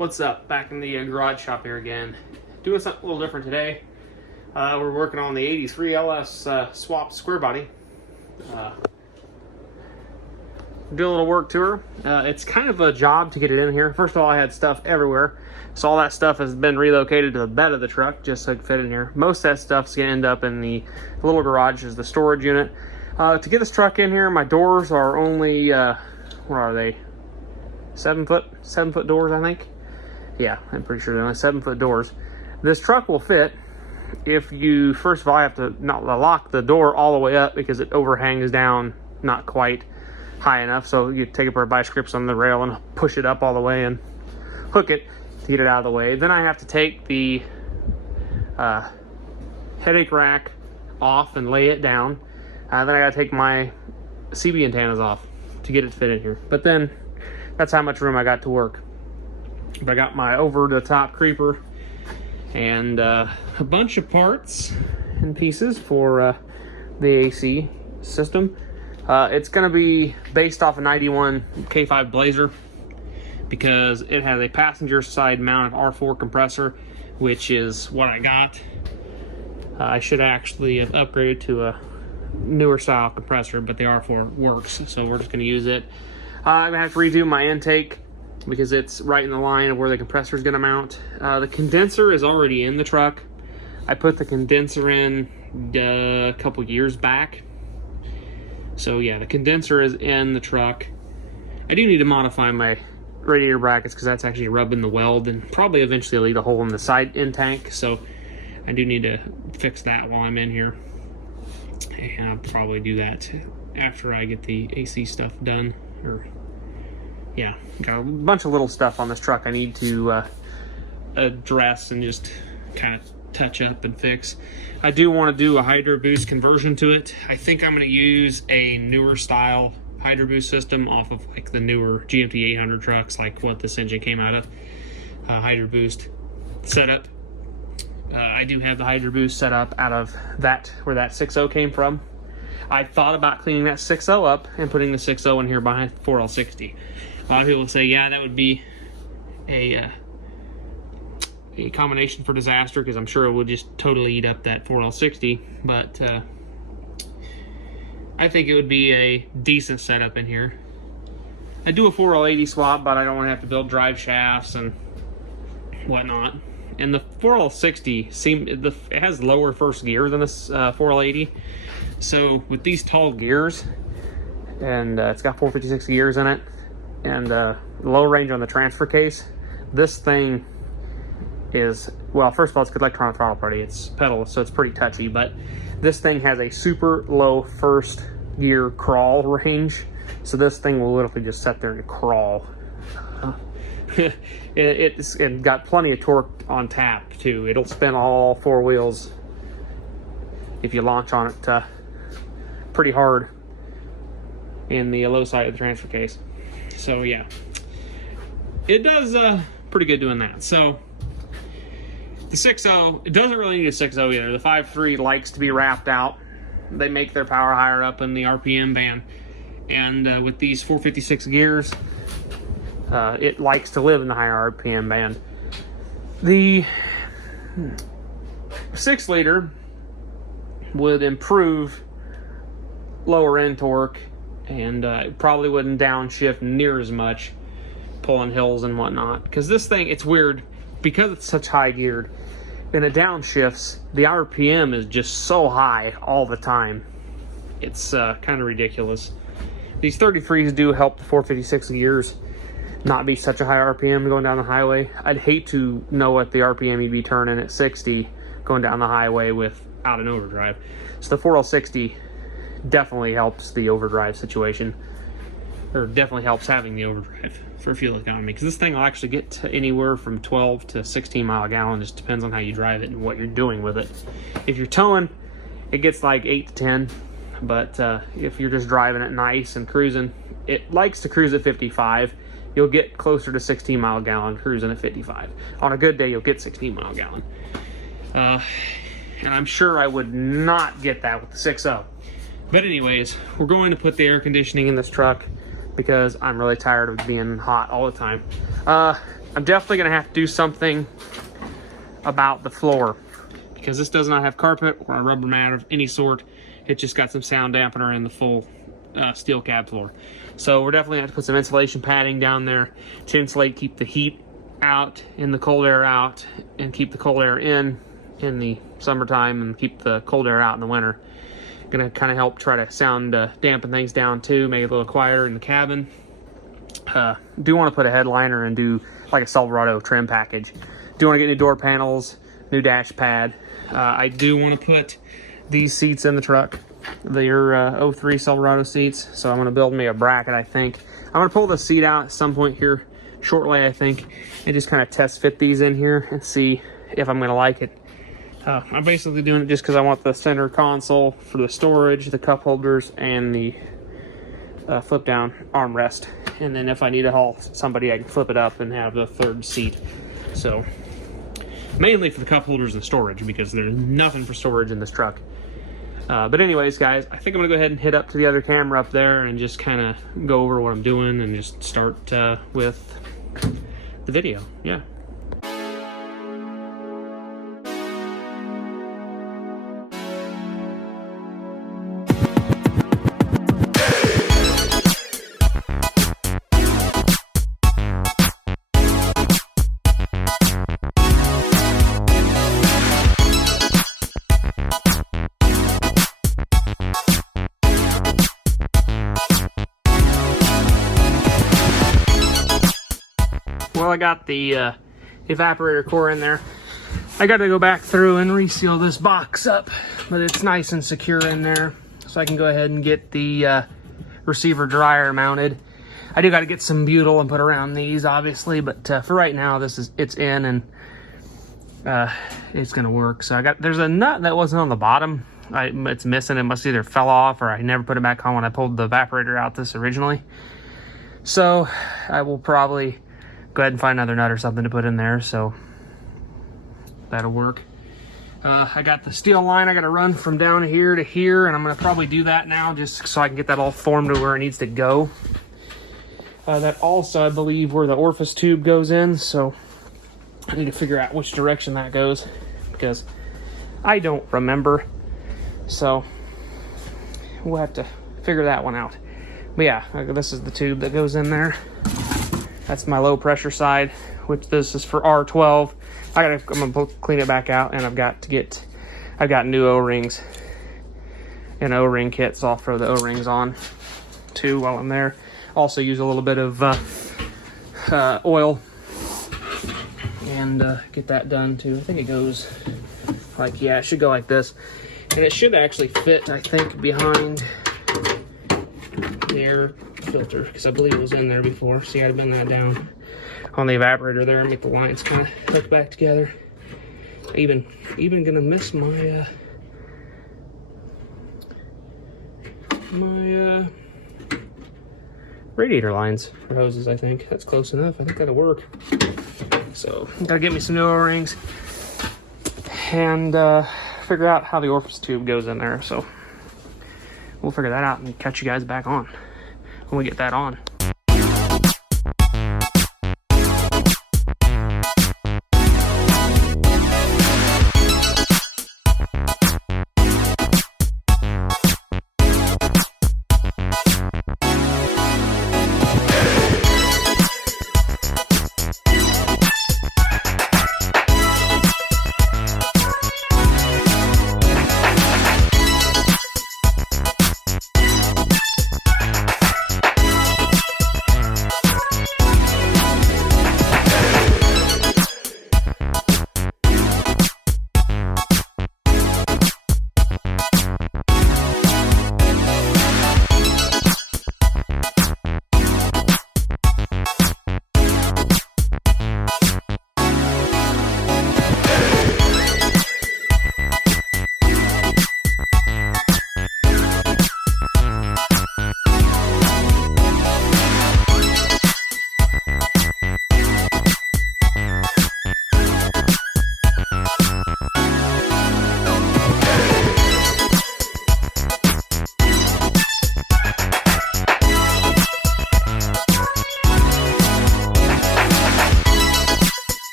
What's up? Back in the garage shop here again. Doing something a little different today. We're working on the 83 LS swap Squarebody. Do a little work to her. It's kind of a job to get it in here. First of all, I had stuff everywhere. So all that stuff has been relocated to the bed of the truck just so it can fit in here. Most of that stuff's gonna end up in the little garage as the storage unit. To get this truck in here, my doors are only, what are they? 7 foot doors, I think. Yeah, I'm pretty sure they're only 7 foot doors. This truck will fit if you, first of all, have to not lock the door all the way up because it overhangs down not quite high enough. So you take a pair of vice grips on the rail and push it up all the way and hook it to get it out of the way. Then I have to take the headache rack off and lay it down. Then I gotta take my CB antennas off to get it to fit in here. But then that's how much room I got to work. But I got my over-the-top creeper and a bunch of parts and pieces for the AC system. It's going to be based off a 91 K5 Blazer because it has a passenger side mounted R4 compressor, which is what I got. I should actually have upgraded to a newer style compressor, but the R4 works, so we're just going to use it. I'm going to have to redo my intake because it's right in the line of where the compressor is going to mount. The condenser is already in the truck. I put the condenser in a couple years back. So yeah, the condenser is in the truck. I do need to modify my radiator brackets because that's actually rubbing the weld and probably eventually lead a hole in the side end tank. So I do need to fix that while I'm in here. And I'll probably do that after I get the AC stuff done. Yeah, got a bunch of little stuff on this truck I need to address and just kind of touch up and fix. I do want to do a Hydro Boost conversion to it. I think I'm going to use a newer style Hydro Boost system off of like the newer GMT 800 trucks, like what this engine came out of. Hydro Boost setup. I do have the Hydro Boost set up out of that, where that 6.0 came from. I thought about cleaning that 6.0 up and putting the 6.0 in here behind 4L60. A lot of people say, yeah, that would be a combination for disaster because I'm sure it would just totally eat up that 4L60. But I think it would be a decent setup in here. I do a 4L80 swap, but I don't want to have to build drive shafts and whatnot. And the 4L60 it has lower first gear than this 4L80. So with these tall gears, and it's got 456 gears in it, and low range on the transfer case, this thing is, well, first of all, it's got electronic throttle party. It's pedal, so it's pretty touchy, but this thing has a super low first gear crawl range. So this thing will literally just sit there and crawl. It's got plenty of torque on tap too. It'll spin all four wheels if you launch on it pretty hard in the low side of the transfer case. So yeah, it does pretty good doing that. So the 6.0, it doesn't really need a 6.0 either. The 5.3 likes to be wrapped out. They make their power higher up in the RPM band, and with these 456 gears, it likes to live in the higher RPM band. The 6 liter would improve lower end torque, and it probably wouldn't downshift near as much pulling hills and whatnot. Because this thing, it's weird, because it's such high geared, when it downshifts, the RPM is just so high all the time. It's kind of ridiculous. These 33s do help the 456 gears not be such a high RPM going down the highway. I'd hate to know what the RPM you'd be turning at 60 going down the highway without an overdrive. So the 4L60 definitely helps the overdrive situation, or definitely helps having the overdrive for fuel economy, because this thing will actually get to anywhere from 12 to 16 mile a gallon. Just depends on how you drive it and what you're doing with it. If you're towing, it gets like 8 to 10, but if you're just driving it nice and cruising, it likes to cruise at 55. You'll get closer to 16 mile a gallon cruising at 55. On a good day, you'll get 16 mile a gallon. And I'm sure I would not get that with the 6.0. But anyways, we're going to put the air conditioning in this truck because I'm really tired of being hot all the time. I'm definitely gonna have to do something about the floor, because this does not have carpet or a rubber mat of any sort. It just got some sound dampener in the full steel cab floor. So we're definitely gonna have to put some insulation padding down there to insulate, keep the heat out and the cold air out, and keep the cold air in the summertime and keep the cold air out in the winter. Gonna kind of help try to sound dampen things down too, make it a little quieter in the cabin. Do want to put a headliner and do like a Silverado trim package. Do want to get new door panels, new dash pad. I do want to put these seats in the truck. They're 03 Silverado seats, so I'm going to build me a bracket, I think. I'm going to pull the seat out at some point here shortly, I think, and just kind of test fit these in here and see if I'm going to like it. I'm basically doing it just because I want the center console for the storage, the cup holders, and the flip down armrest. And then if I need to haul somebody, I can flip it up and have the third seat. So mainly for the cup holders and storage, because there's nothing for storage in this truck. But anyways, guys, I think I'm gonna go ahead and hit up to the other camera up there and just kind of go over what I'm doing and just start with the video. Yeah. Well, I got the evaporator core in there. I got to go back through and reseal this box up, but it's nice and secure in there, so I can go ahead and get the receiver dryer mounted. I do got to get some butyl and put around these, obviously, but for right now, it's in and it's gonna work. So there's a nut that wasn't on the bottom. It's missing. It must either fell off or I never put it back on when I pulled the evaporator out this originally. So I will probably go ahead and find another nut or something to put in there, so that'll work. I got the steel line I got to run from down here to here, and I'm going to probably do that now just so I can get that all formed to where it needs to go. That also, I believe, where the orifice tube goes in, so I need to figure out which direction that goes because I don't remember. So we'll have to figure that one out. But yeah, this is the tube that goes in there. That's my low pressure side, which this is for R12. I'm gonna clean it back out, and I've got new O-rings and O-ring kits. So I'll throw the O-rings on too while I'm there. Also use a little bit of oil and get that done too. I think it goes like, yeah, it should go like this, and it should actually fit, I think, behind the air filter, because I believe it was in there before. See, I'd been that down on the evaporator there and make the lines kind of hook back together. Even gonna miss my radiator lines for hoses. I think that's close enough. I think that'll work. So gotta get me some new O-rings and figure out how the orifice tube goes in there. So we'll figure that out and catch you guys back on when we get that on.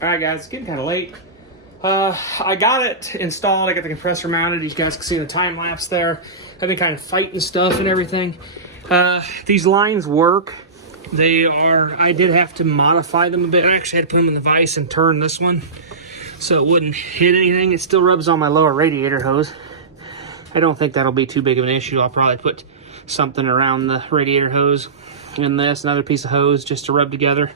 Alright guys, it's getting kind of late. I got it installed. I got the compressor mounted. You guys can see the time lapse there. I've been kind of fighting stuff and everything. These lines work. I did have to modify them a bit. I actually had to put them in the vise and turn this one so it wouldn't hit anything. It still rubs on my lower radiator hose. I don't think that'll be too big of an issue. I'll probably put something around the radiator hose and another piece of hose just to rub together.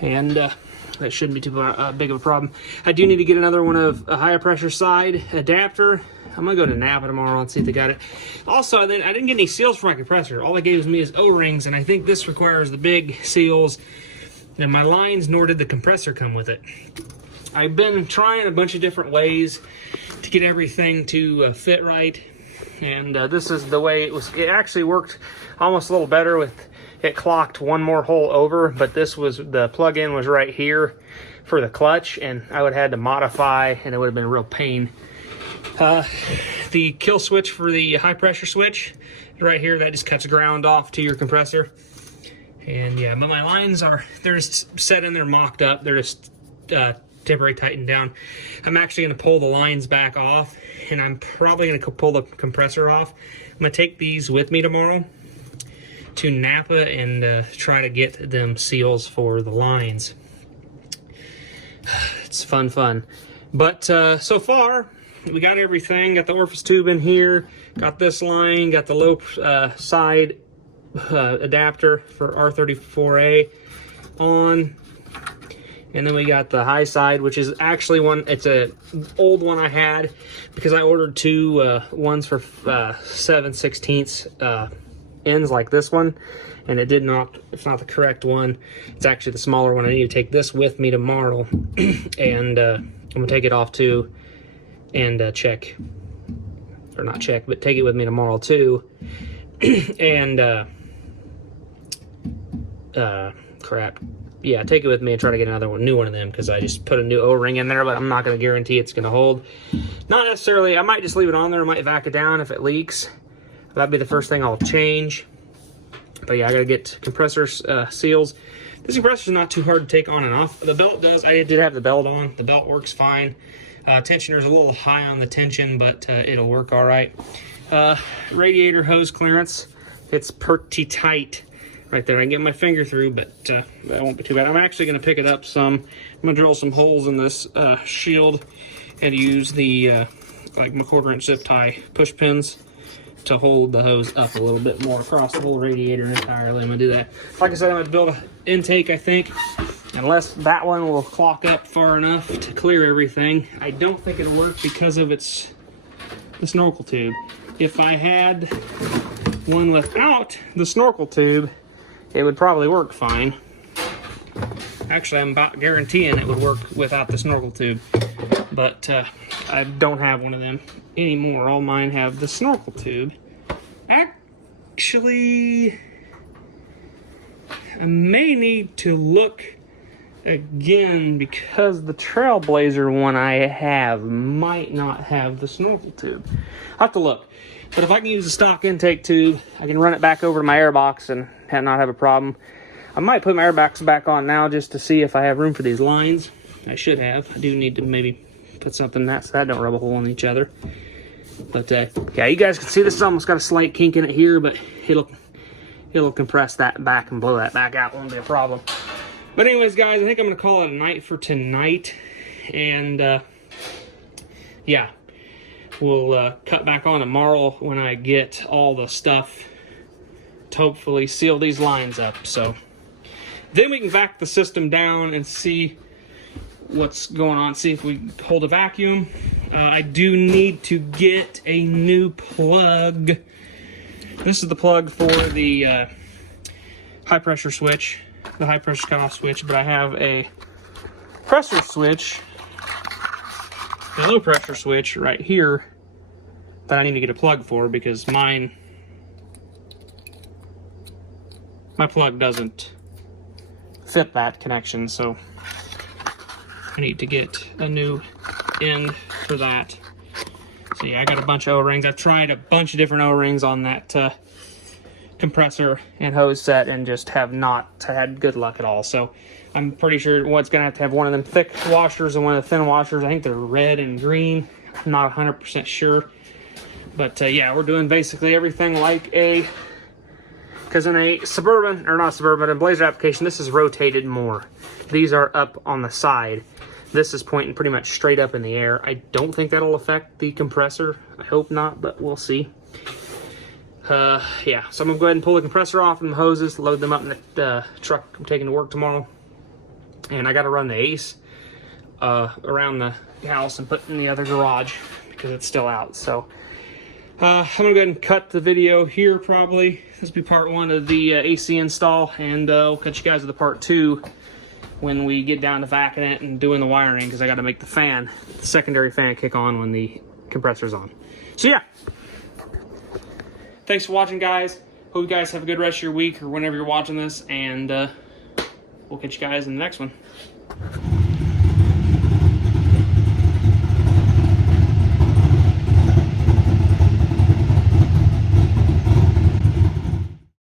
And that shouldn't be too big of a problem. I do need to get another one of a higher pressure side adapter. I'm gonna go to Napa tomorrow and see if they got it. Also, I didn't get any seals for my compressor. All they gave me is O-rings, and I think this requires the big seals. And my lines, nor did the compressor come with it. I've been trying a bunch of different ways to get everything to fit right, and this is the way it was. It actually worked almost a little better with it clocked one more hole over, but the plug-in was right here for the clutch, and I would have had to modify, and it would have been a real pain. The kill switch for the high pressure switch right here, that just cuts ground off to your compressor. And yeah, but my lines they're just set in there mocked up. They're just temporarily tightened down. I'm actually going to pull the lines back off, and I'm probably going to pull the compressor off. I'm going to take these with me tomorrow to Napa and try to get them seals for the lines. It's fun. But so far, we got everything. Got the orifice tube in here. Got this line. Got the low side adapter for R34A on. And then we got the high side, which is actually it's a old one I had because I ordered two ones for 7/16 ends like this one, and it's not the correct one. It's actually the smaller one. I need to take this with me tomorrow and I'm gonna take it off too and take it with me tomorrow too. And take it with me and try to get another new one of them, because I just put a new O-ring in there, but I'm not going to guarantee it's going to hold. Not necessarily. I might just leave it on there. I might vac it down if it leaks. That'd be the first thing I'll change. But yeah, I got to get compressor seals. This compressor is not too hard to take on and off. The belt does. I did have the belt on. The belt works fine. Tensioner's a little high on the tension, but it'll work all right. Radiator hose clearance. It's pretty tight right there. I can get my finger through, but that won't be too bad. I'm actually going to pick it up some. I'm going to drill some holes in this shield and use the like my 1/4" zip tie push pins to hold the hose up a little bit more across the whole radiator entirely. I'm going to do that. Like I said, I'm going to build an intake, I think, unless that one will clock up far enough to clear everything. I don't think it'll work because of the snorkel tube. If I had one without the snorkel tube, it would probably work fine. Actually, I'm about guaranteeing it would work without the snorkel tube, but I don't have one of them anymore. All mine have the snorkel tube. Actually, I may need to look again because the Trailblazer one I have might not have the snorkel tube. I'll have to look. But if I can use a stock intake tube, I can run it back over to my airbox and not have a problem. I might put my airbox back on now just to see if I have room for these lines. I should have. I do need to maybe put something in that so that don't rub a hole in each other. But yeah, you guys can see this has almost got a slight kink in it here, but it'll compress that back and blow that back out. Won't be a problem. But anyways, guys, I think I'm going to call it a night for tonight. And yeah, we'll cut back on tomorrow when I get all the stuff to hopefully seal these lines up. So then we can vac the system down and see what's going on, see if we hold a vacuum. I do need to get a new plug. This is the plug for the high pressure switch, the high pressure cutoff switch, but I have a pressure switch, the low pressure switch right here that I need to get a plug for because my plug doesn't fit that connection, so I need to get a new end for that. So yeah, I got a bunch of O-rings. I've tried a bunch of different O-rings on that compressor and hose set and just have not had good luck at all. So I'm pretty sure what's gonna have one of them thick washers and one of the thin washers. I think they're red and green. I'm not 100% sure. But yeah, we're doing basically everything like a, because in a Suburban, or not Suburban, in Blazer application, this is rotated more. These are up on the side. This is pointing pretty much straight up in the air. I don't think that'll affect the compressor. I hope not, but we'll see. Yeah, so I'm gonna go ahead and pull the compressor off and the hoses, load them up in the truck I'm taking to work tomorrow. And I gotta run the Ace around the house and put in the other garage because it's still out. So I'm gonna go ahead and cut the video here probably. This will be part 1 of the AC install, and we'll catch you guys with the part 2 when we get down to vacuuming it and doing the wiring, because I gotta make the secondary fan kick on when the compressor's on. So yeah. Thanks for watching, guys. Hope you guys have a good rest of your week or whenever you're watching this, and we'll catch you guys in the next one.